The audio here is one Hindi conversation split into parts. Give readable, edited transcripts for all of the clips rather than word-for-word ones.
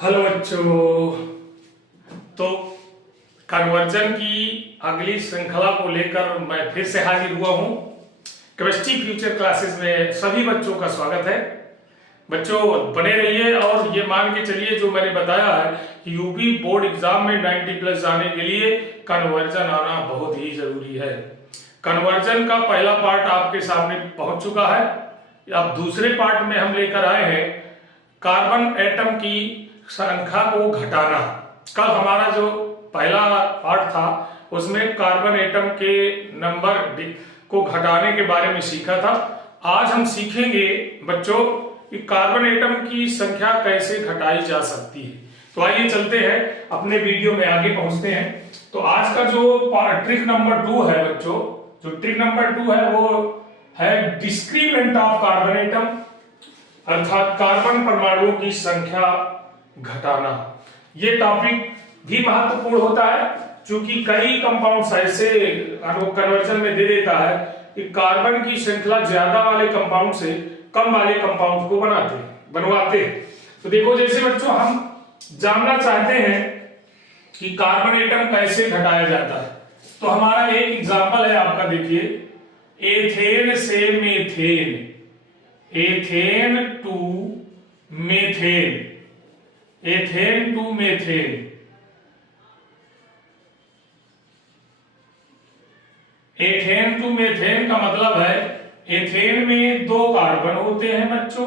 हेलो बच्चों। तो कन्वर्जन की अगली श्रृंखला को लेकर मैं फिर से हाजिर हुआ हूं। केमिस्ट्री फ्यूचर क्लासेस में सभी बच्चों का स्वागत है। बच्चों बने रहिए और ये मान के चलिए जो मैंने बताया है कि यूपी बोर्ड एग्जाम में 90+ जाने के लिए कन्वर्जन आना बहुत ही जरूरी है। कन्वर्जन का पहला पार्ट आपके सामने पहुंच चुका है। अब दूसरे पार्ट में हम लेकर आए हैं कार्बन एटम की संख्या को घटाना। कल हमारा जो पहला पार्ट था उसमें कार्बन एटम के नंबर को घटाने के बारे में सीखा था। आज हम सीखेंगे बच्चों कि कार्बन एटम की संख्या कैसे घटाई जा सकती है। तो आइए चलते हैं अपने वीडियो में आगे पहुंचते हैं। तो आज का जो ट्रिक नंबर 2 है बच्चों, जो ट्रिक नंबर 2 है वो है डिस्क्रीमेंट ऑफ कार्बन एटम, अर्थात कार्बन परमाणुओं की संख्या घटाना। ये टॉपिक भी महत्वपूर्ण होता है क्योंकि कई कंपाउंड्स ऐसे कन्वर्जन में दे देता है कि कार्बन की श्रृंखला ज्यादा वाले कंपाउंड से कम वाले कंपाउंड को बनवाते। तो देखो जैसे बच्चों हम जानना चाहते हैं कि कार्बन एटम कैसे घटाया जाता है, तो हमारा एक एग्जांपल है आपका, देखिए एथेन से methane, ethane to methane, ethane to methane. Ethane to methane का मतलब है एथेन में 2 कार्बन होते हैं बच्चों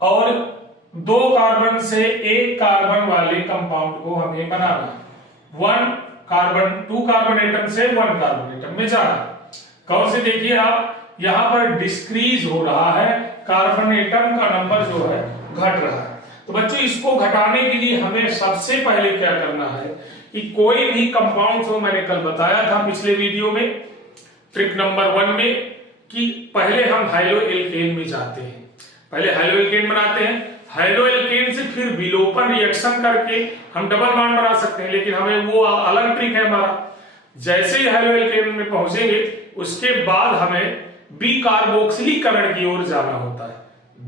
और 2 कार्बन से 1 कार्बन वाले कंपाउंड को हमें बनाना। 2 कार्बन एटम से 1 कार्बन एटम में जाना। कौन से देखिए आप यहां पर डिस्क्रीज हो रहा है, कार्बन एटम का नंबर जो है घट रहा है। तो बच्चों इसको घटाने के लिए हमें सबसे पहले क्या करना है कि कोई भी कंपाउंड जो मैंने कल बताया था पिछले वीडियो में ट्रिक नंबर 1 में कि पहले हम हाइड्रोएल्केन में जाते हैं, पहले हाइड्रोएल्केन बनाते हैं। हाइड्रोएल्केन से फिर विलोपन रिएक्शन करके हम डबल बॉन्ड बना सकते हैं, लेकिन हमें वो अलग ट्रिक है हमारा। जैसे ही हाइड्रोएल्केन में पहुंचेंगे उसके बाद हमें बीकार्बोक्सिलीकरण की ओर जाना होता है।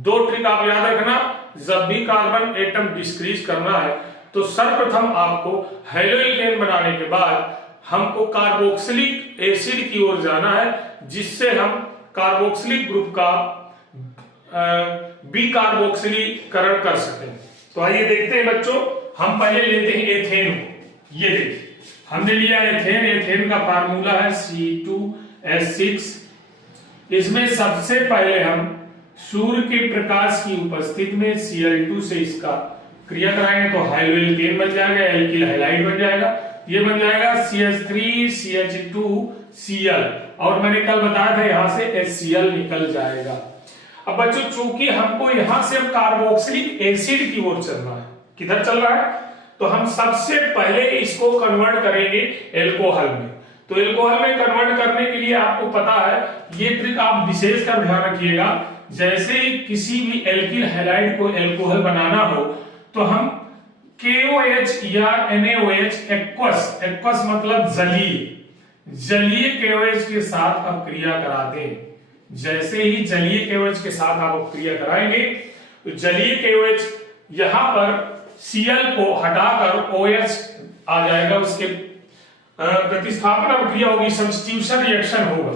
2 ट्रिक आप याद रखना, जब भी कार्बन एटम डिस्क्रीज करना है तो सर्वप्रथम आपको हाइड्रोएल्केन बनाने के बाद हमको कार्बोक्सिलिक एसिड की ओर जाना है, जिससे हम कार्बोक्सिलिक ग्रुप का बीकार्बोक्सिलीकरण कर सकें। तो आइए देखते हैं बच्चों, हम पहले लेते हैं एथेन को। ये देखिए हमने लिया एथेन, एथेन का फार्मूला है C2H6। इसमें सबसे पहले हम सूर्य के प्रकाश की उपस्थिति में Cl2 से इसका क्रिया कराएंगे तो हाइड्रोएल्केन बन जाएगा, एल्किल हैलाइड बन जाएगा। ये बन जाएगा CH3CH2Cl और मैंने कल बताया था यहां से HCl निकल जाएगा। अब बच्चों चूंकि हमको यहां से अब कार्बोक्सिलिक एसिड की ओर चलना है, किधर चल रहा है तो हम सबसे पहले इसको कन्वर्ट करेंगे एल्कोहल में। तो एल्कोहल में कन्वर्ट करने के लिए आपको पता है ये ट्रिक आप विशेष कर ध्यान रखिएगा। जैसे किसी भी एल्किल हैलाइड को एल्कोहल बनाना हो तो हम KOH या NaOH एक्वस मतलब जलीय KOH के साथ अब क्रिया कराते हैं। जैसे ही जलीय KOH के साथ आप क्रिया कराएंगे तो जलीय KOH यहां पर Cl को हटाकर OH आ जाएगा, उसके प्रतिस्थापन क्रिया होगी, सब्स्टिट्यूशन रिएक्शन होगा।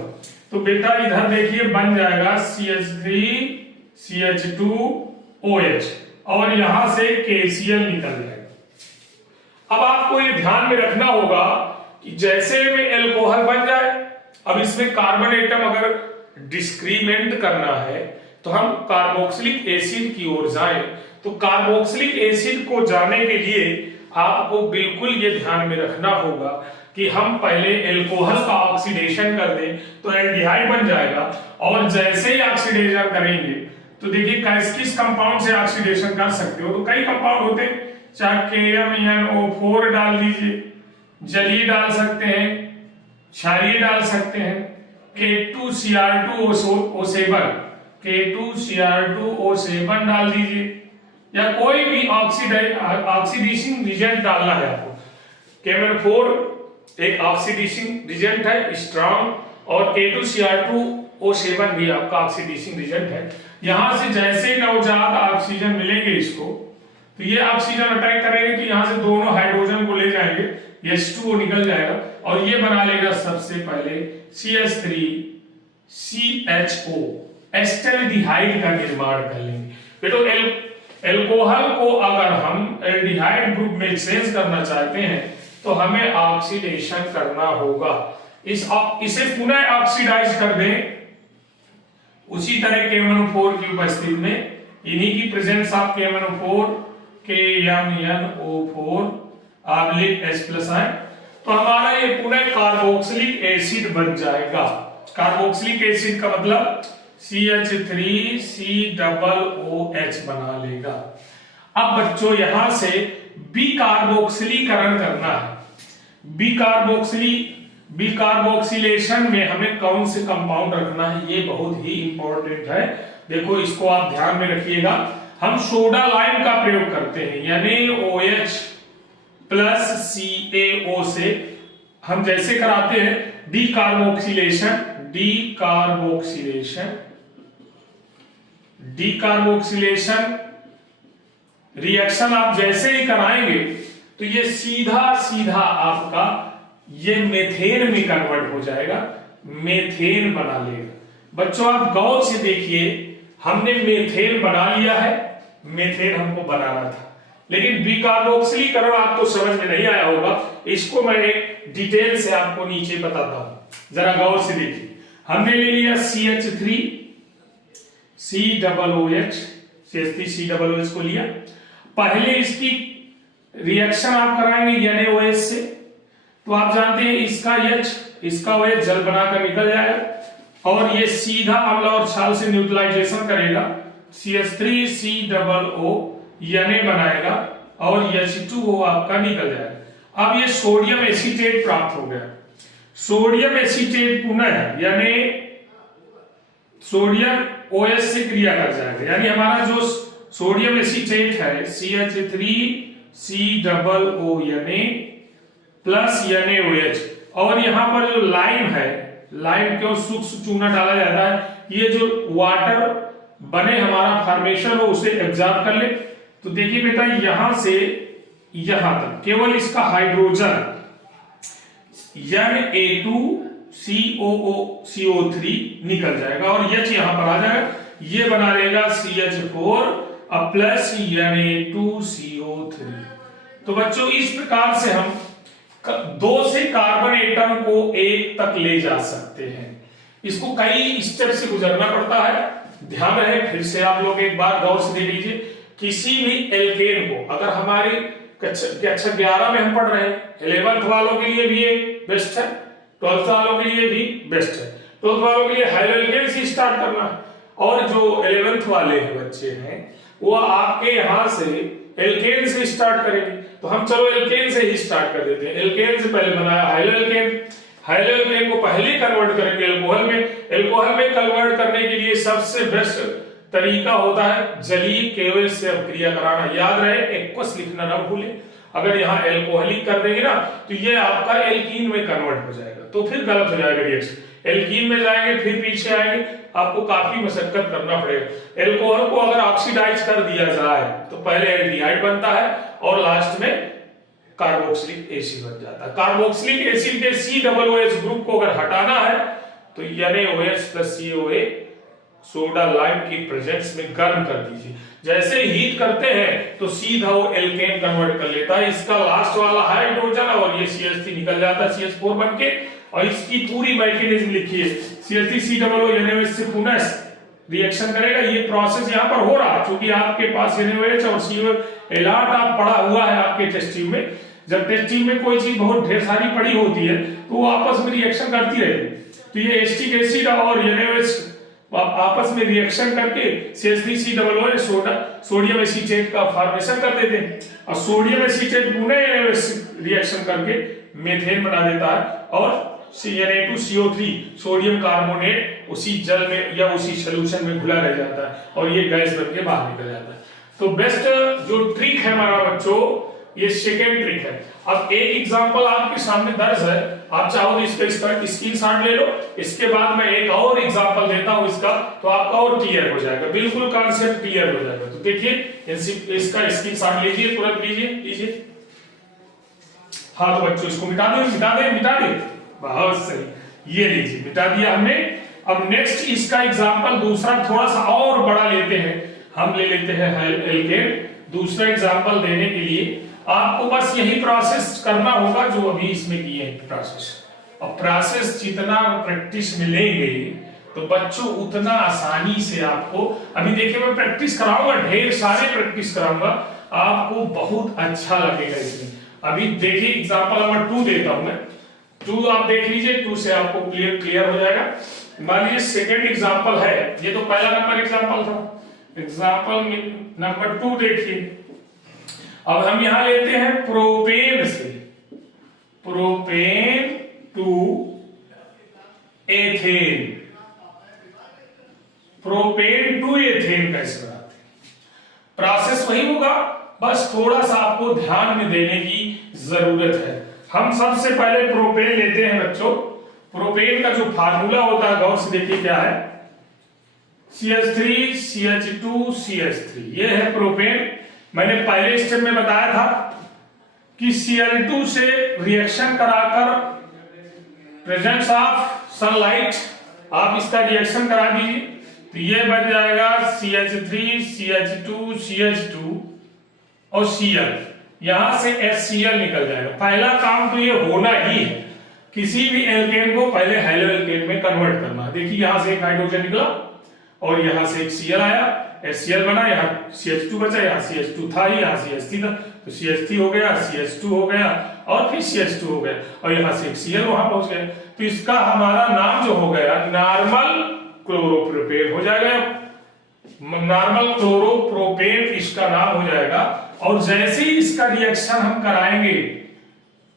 तो बेटा इधर देखिए बन जाएगा CH3CH2OH और यहां से KCl निकल जाएगा। अब आपको ये ध्यान में रखना होगा कि जैसे में एल्कोहल बन जाए, अब इसमें कार्बन एटम अगर डिस्क्रीमेंट करना है तो हम कार्बोक्सिलिक एसिड की ओर जाएं। तो कार्बोक्सिलिक एसिड को जाने के लिए आपको बिल्कुल ये ध्यान में रखना होगा कि हम पहले एल्कोहल का ऑक्सीडेशन कर दें तो एल्डिहाइड बन जाएगा। और जैसे ही ऑक्सीडेशन करेंगे तो देखिए किस कंपाउंड से ऑक्सीडेशन कर सकते हो, तो कई कंपाउंड होते हैं, चाहे KMnO4 डाल दीजिए, जलीय डाल सकते हैं, क्षारीय डाल सकते हैं, K2Cr2O7 डाल दीजिए, या कोई भी ऑक्सीडेशन रिजेंट डालना है आपको। KMnO4 एक ऑक्सीडेशन रिजेंट है स्ट्रॉन्ग, और K2Cr2O7 भी आपका ऑक्सीडेशन रिजेंट है। यहां से जैसे नवजात ऑक्सीजन मिलेंगे इसको तो ये ऑक्सीजन अटैक करेंगे तो यहाँ से दोनों हाइड्रोजन को ले जाएंगे, H2O निकल जाएगा और ये बना लेगा सबसे पहले CH3CHO, एस्टल्डिहाइड का निर्माण कर लेंगे। तो एल्कोहल को अगर हम एल्डिहाइड ग्रुप में एक्सचेंज करना चाहते हैं तो हमें ऑक्सीडेशन करना होगा। इसे पुनः ऑक्सीडाइज कर दें उसी तरह KMnO4 की उपस्थिति में, इन्हीं की presence of KMnO4 KMnO4 H+ आए तो हमारा ये पुनः कार्बोक्सिलिक एसिड बन जाएगा। कार्बोक्सिलिक एसिड का मतलब CH3COOH बना लेगा। अब बच्चों यहां से बीकार्बोक्सिलीकरण करना है। बीकार्बोक्सिलेशन में हमें कौन से कंपाउंड रखना है, ये बहुत ही इंपॉर्टेंट है। देखो इसको आप ध्यान में रखिएगा। हम सोडा लाइम का प्रयोग करते हैं, यानी OH प्लस CaO से हम जैसे कराते हैं डीकार्बोक्सिलेशन रिएक्शन आप जैसे ही कराएंगे तो ये सीधा सीधा आपका ये मेथेन में कन्वर्ट हो जाएगा, मेथेन बना लेगा। बच्चों आप गौर से देखिए, हमने मेथेन बना लिया है, मेथेन हमको बनाना था, लेकिन बीकार्बोक्सिलीकरण आपको समझ में नहीं आया होगा। इसको मैं एक डिटेल से आपको नीचे बताता हूं, जरा गौर से देखिए। हमने ले लिया CH3COOH को लिया। पहले इसकी रिएक्शन आप कराएंगे NaOH से, तो आप जानते हैं इसका OH जल बनाकर निकल जाएगा और ये सीधा अम्ल और क्षार से न्यूट्रलाइजेशन करेगा, CH3COO Na बनाएगा और H2O आपका निकल जाएगा। अब ये सोडियम एसीटेट प्राप्त हो गया। सोडियम एसीटेट पुनः यानी सोडियम OH से क्रिया कर जाएगा, यानी हमारा जो सोडियम एसीटेट है CH3COO Na प्लस NaOH, और यहाँ पर जो लाइम है, लाइम क्यों सूक्ष्म चूना डाला जाता है, ये जो वाटर बने हमारा फॉर्मेशन हो उसे एब्जॉर्ब कर ले। तो देखिए बेटा यहां से यहां तक केवल इसका हाइड्रोजन Na2CO3 निकल जाएगा और H यहां पर आ जाएगा, ये बना लेगा CH4 प्लस Na2CO3। तो बच्चों इस प्रकार से हम दो से कार्बन एटम को एक तक ले जा सकते हैं। इसको कई स्टेप से गुजरना पड़ता है, ध्यान रहे। फिर से आप लोग एक बार गौर से देख लीजिए, किसी भी एल्केन को अगर हमारी कक्षा 11 में हम पढ़ रहे हैं, 11th वालों के लिए भी ये बेस्ट है, 12th वालों के लिए भी बेस्ट है। 12th वालों के लिए हाइड्रोजन से स्टार्ट करना है, और जो 11th वाले बच्चे हैं वो आपके यहां से एल्केन से स्टार्ट करेंगे। तो हम चलो एल्केन से ही स्टार्ट कर देते हैं। एल्केन से पहले बनाया हाइड्रोएल्केन, हाइड्रोएल्केन को पहले कन्वर्ट करेंगे एल्कोहल में। एल्कोहल में कन्वर्ट करने के लिए सबसे बेस्ट तरीका होता है जलीय KOH से अभिक्रिया कराना। याद रहे, एक्वस लिखना ना भूले। अगर यहाँ एल्कोहलिक कर देंगे ना तो ये आपका एल्कीन में कन्वर्ट हो जाएगा, तो फिर गलत हो जाएगा रिएक्शन। एल्कीन में जाएंगे फिर पीछे आएंगे, आपको काफी मशक्कत करना पड़ेगा। एल्कोहल को अगर ऑक्सीडाइज कर दिया जाए तो पहले एल्डिहाइड बनता है और लास्ट में कार्बोक्सिलिक एसिड बन जाता है। कार्बोक्सिलिक एसिड के COOH ग्रुप को अगर हटाना है तो NaOH plus COA soda lime की प्रेजेंस में गर्म कर दीजिए। जैसे हीट करते हैं तो सीधा वो एल्केन कन्वर्ट कर लेता है। इसका लास्ट वाला हाइड्रोजन और ये CH3 निकल जाता है CH4 बनके। और इसकी पूरी मैकेनिज्म लिखिए, CH3COO NaOH से पुनः रिएक्शन करेगा। ये प्रोसेस यहाँ पर हो रहा है क्योंकि आपके पास NaOH और CO एलाट आप पढ़ा हुआ है आपके टेस्ट ट्यूब में। जब टेस्ट ट्यूब में कोई चीज बहुत ढेर सारी पड़ी होती है तो वो आपस में रिएक्शन करती रहेगी। तो ये एसिटिक एसिड और NaOH आपस में रिएक्शन करके CH3COO सोडियम एसीटेट का फॉर्मेशन कर देते हैं और सोडियम एसीटेट पुनः NaOH रिएक्शन करके मेथेन बना देता है और Na2CO3 सोडियम कार्बोनेट उसी जल में या उसी सॉल्यूशन में घुला रह जाता है और ये गैस बन के बाहर निकल जाता है। तो बेस्ट जो ट्रिक है हमारा बच्चों, ये सेकेंड ट्रिक है। अब एक एग्जांपल आपके सामने दर्ज है आप चाहो तो इसका स्क्रीनशॉट ले लो। इसके बाद मैं एक और एग्जांपल देता हूं इसका, तो आपका और क्लियर हो जाएगा, बिल्कुल कॉन्सेप्ट क्लियर हो जाएगा। तो देखिए इसका स्क्रीनशॉट लीजिए, तुरंत लीजिए। हाँ तो बच्चों इसको मिटा दे। बहुत सही, ये लीजिए मिटा दिया हमने। अब नेक्स्ट इसका एग्जांपल दूसरा थोड़ा सा और बड़ा लेते हैं, हम ले लेते हैं एल्केन। दूसरा एग्जांपल देने के लिए आपको बस यही प्रोसेस करना होगा जो अभी इसमें किए हैं प्रोसेस। अब प्रोसेस जितना प्रैक्टिस में लेंगे तो बच्चों उतना आसानी से आपको, अभी देखिए मैं प्रैक्टिस कराऊंगा, ढेर सारे प्रैक्टिस कराऊंगा, आपको बहुत अच्छा लगेगा इसमें। अभी देखिए एग्जांपल नंबर 2 देता हूं मैं। 2 आप देख लीजिए, 2 से आपको क्लियर हो जाएगा। मान लीजिए सेकंड एग्जांपल है, ये तो पहला नंबर एग्जांपल था। एग्जांपल नंबर 2 देखिए। अब हम यहां लेते हैं प्रोपेन से, propane two ethane, propane two ethane कैसे बनाते हैं। प्रोसेस वही होगा, बस थोड़ा सा आपको ध्यान में देने की जरूरत है। हम सबसे पहले प्रोपेन लेते हैं बच्चों। प्रोपेन का जो फार्मूला होता है गौर से देखिए क्या है, CH3 CH2 CH3, ये है प्रोपेन। मैंने पहले स्टेप में बताया था कि Cl2 से रिएक्शन कराकर प्रेजेंस ऑफ सनलाइट आप इसका रिएक्शन करा दीजिए, तो ये बन जाएगा CH3 CH2 CH2 और Cl, यहां से HCl निकल जाएगा। पहला काम तो ये होना ही है, किसी भी एल्केन को पहले हेलो एल्केन में कन्वर्ट करना। देखिए यहां से एक हाइड्रोजन निकला और यहां से एक Cl आया, HCl बना, यहाँ CH2 बचा, यहाँ CH2 था ही, यहाँ CH3 था, तो CH3 हो गया, CH2 हो गया और फिर CH2 हो गया और यहाँ से एक Cl वहां पहुंच गया। तो इसका हमारा नाम जो हो गया नॉर्मल क्लोरोप्रोपेन हो जाएगा, नॉर्मल क्लोरोप्रोपेन इसका नाम हो जाएगा। और जैसे ही इसका रिएक्शन हम कराएंगे,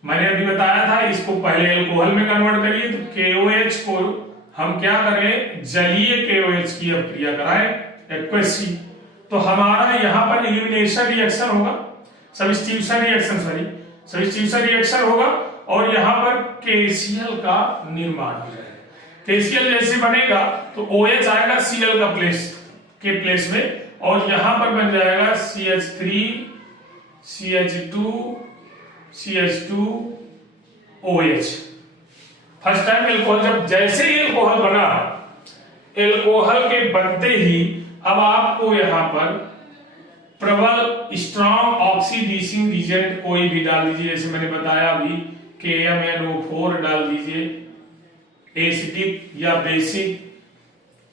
मैंने अभी बताया था इसको पहले एल्कोहल में कन्वर्ट करिए, तो KOH को हम क्या करें, जलीय KOH की अभिक्रिया कराएं, एक्वस की, तो हमारा यहाँ पर एलिमिनेशन रिएक्शन होगा, सब्स्टिट्यूशन रिएक्शन होगा और यहाँ पर KCl का निर्माण हो जाएगा। KCl जैसे बनेगा तो OH आएगा Cl का प्लेस में और यहाँ पर बन जाएगा CH3 CH2 CH2 OH। First time alcohol, जब जैसे ही एल्कोहल बना, एल्कोहल के बनते ही अब आपको यहां पर प्रबल स्ट्रॉन्ग ऑक्सीडाइजिंग एजेंट कोई भी डाल दीजिए, जैसे मैंने बताया अभी KMnO4 डाल दीजिए, एसिडिक या बेसिक,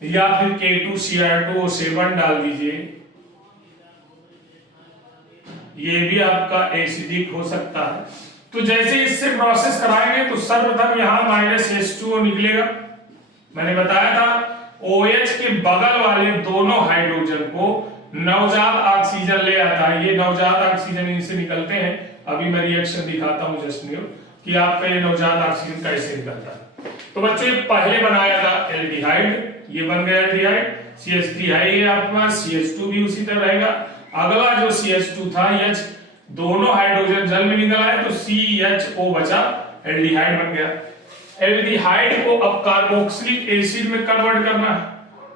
या फिर K2Cr2O7 डाल दीजिए, ये भी आपका एसिडिक हो सकता है। तो जैसे इससे प्रोसेस कराएंगे तो सर्वप्रथम यहां -H2O निकलेगा। मैंने बताया था OH के बगल वाले दोनों हाइड्रोजन को नवजात ऑक्सीजन ले आता है, ये नवजात ऑक्सीजन इनसे निकलते हैं। अभी मैं रिएक्शन दिखाता हूं जस्ट न्यू कि आपका ये नवजात ऑक्सीजन कैसे निकलता है। तो बच्चों पहले बनाया था एल्डिहाइड, ये बन गया एल्डिहाइड, CH3 है ये आपके पास, CH2 भी उसी तरह रहेगा। अगला जो CH2 था H, दोनों हाइड्रोजन जल में निकल आए तो CHO बचा, एल्डिहाइड बन गया। एल्डिहाइड को अब कार्बोक्सिलिक एसिड में कन्वर्ट करना है,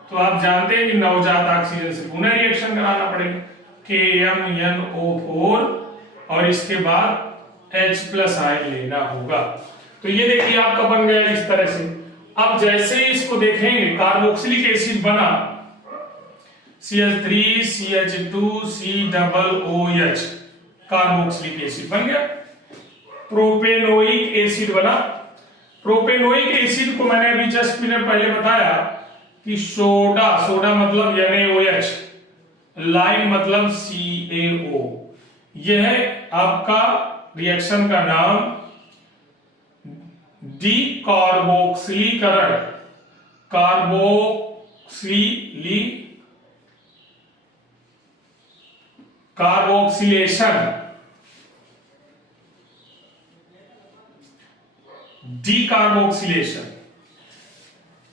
तो आप जानते हैं कि नवजात ऑक्सीजन से पुनः रिएक्शन कराना पड़ेगा, KMnO4 और इसके बाद H+ आयन लेना होगा। तो ये देखिए आपका बन गया इस तरह से। अब जैसे ही इसको देखेंगे कार्बोक्सिलिक एसिड बना, CH3 CH2 COOH, carboxylic acid बन गया। प्रोपेनोइक एसिड बना। प्रोपेनोइक एसिड को मैंने अभी जस्ट मिनट पहले बताया कि सोडा मतलब NaOH, लाइम मतलब CaO। यह है आपका रिएक्शन का नाम डीकार्बोक्सिलीकरण, कार्बोक्सिलेशन, डीकार्बोक्सिलेशन।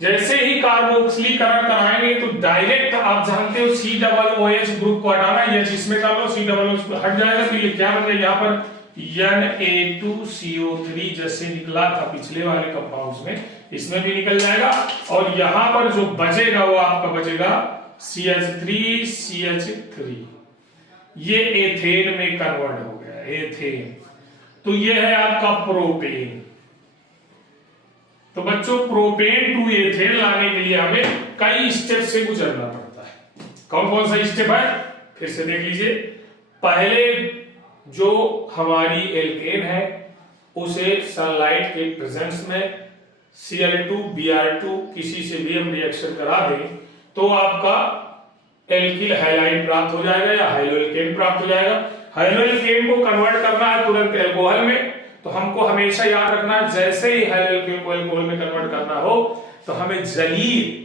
जैसे ही कार्बोक्सिलीकरण कराएंगे तो डायरेक्ट आप जानते हो COOH ग्रुप को हटाना, ये इसमें डालो, COOH हट जाएगा तो ये क्या बन जाएगा, यहाँ पर Na2CO3 जैसे निकला था पिछले वाले कंपाउंड्स में, इसमें भी निकल जाएगा। और यहां पर जो बचेगा वो आपका बचेगा CH3CH3, ये एथेन में कन्वर्ट हो गया, एथेन। तो ये है आपका प्रोपेन। तो बच्चों प्रोपेन टू एथेन लाने के लिए हमें कई स्टेप से गुजरना पड़ता है। कौन कौन सा स्टेप है फिर से देख लीजिए। पहले जो हमारी एल्केन है उसे सनलाइट के प्रेजेंस में Cl2Br2 किसी से भी हम रिएक्शन करा दें तो आपका एल्किल हैलाइड प्राप्त हो जाएगा या हाइलोएल्केन प्राप्त हो जाएगा। हाइलोएल्केन को कन्वर्ट करना है तुरंत अल्कोहल में, तो हमको हमेशा याद रखना है जैसे ही हाइलोएल्केन को अल्कोहल में कन्वर्ट करना हो तो हमें जलीय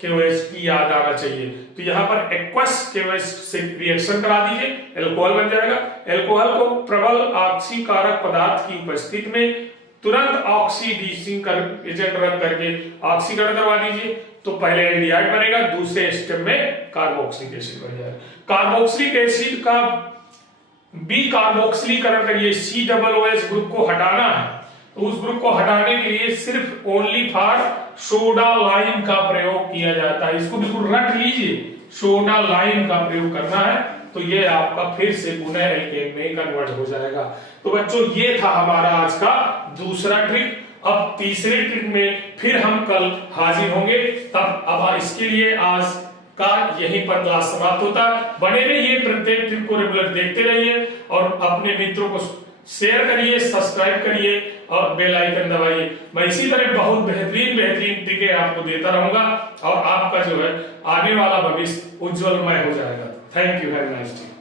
KOH की याद आना चाहिए। तो यहाँ पर एक्वस KOH से रिएक्शन करा दीजिए, अल्कोहल बन जाएगा। अल्कोहल को प्रबल ऑक्सीकारक पदार्थ की उपस्थिति में तुरंत ऑक्सीडीसिंग एजेंट रख करके ऑक्सीकरण करवा दीजिए, तो पहले एल्डिहाइड बनेगा, दूसरे स्टेप में कार्बोक्सिलिक एसिड बन जाएगा। कार्बोक्सिलिक एसिड का बी कार्बोक्सिलीकरण करिए, COOH ग्रुप को हटाना है, तो उस ग्रुप को हटाने के लिए सिर्फ ओनली फॉर सोडा लाइम का प्रयोग किया जाता है। इसको बिल्कुल रट लीजिए, सोडा लाइम का प्रयोग करना है, तो ये आपका फिर से पुनः एल्केन में कन्वर्ट हो जाएगा। तो बच्चों ये था हमारा आज का दूसरा ट्रिक। अब तीसरे ट्रिक में फिर हम कल हाजिर होंगे। तब अब इसके लिए आज का यहीं पर क्लास समाप्त होता। बने रहिए, प्रत्येक ट्रिक को रेगुलर देखते रहिए और अपने मित्रों को शेयर करिए, सब्सक्राइब करिए और बेल आइकन दबाइए। मैं इसी तरह बहुत बेहतरीन ट्रिकें आपको देता रहूंगा और आपका जो है आने वाला भविष्य उज्जवलमय हो जाएगा। Thank you, have a nice day.